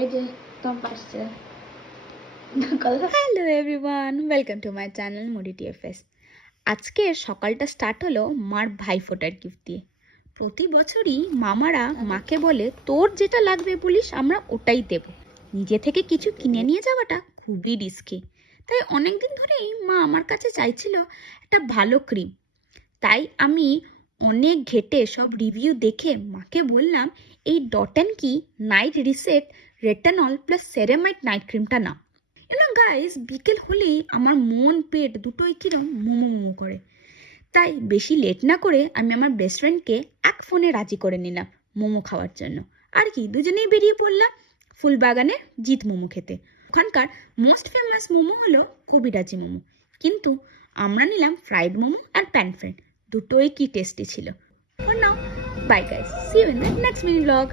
এই যে তোমার পাশে hello everyone, welcome to my channel moody TFS. আজকের সকালটা স্টার্ট হলো মার ভাইফোঁটার গিফট দিয়ে। প্রতি বছরই মামারা মাকে বলে তোর যেটা লাগবে বলিস আমরা ওটাই দেব, নিজে থেকে কিছু কিনে নিয়ে যাওয়াটা খুবই রিস্কি। তাই অনেক দিন ধরেই মা আমার কাছে চাইছিল একটা ভালো ক্রিম। তাই আমি অনেক ঘেটে সব রিভিউ দেখে মাকে বললাম এই dot and key night reset retinol plus ceramide night ক্রিমটা নাও। গাইস, বিকেল হলেই আমার মন পেট দুটোই কিরম মোমো মোমো করে। তাই বেশি লেট না করে আমি আমার বেস্ট ফ্রেন্ডকে এক ফোনে রাজি করে নিলাম মোমো খাওয়ার জন্য। আর কি, দুজনেই বেরিয়ে পড়লাম ফুলবাগানের জিৎ মোমো খেতে। ওখানকার মোস্ট ফেমাস মোমো হলো কবিরাজি মোমো, কিন্তু আমরা নিলাম ফ্রাইড মোমো আর প্যান ফ্রাইড। দুটোই কি টেস্টি ছিল। For now, bye guys, see you in the next mini blog.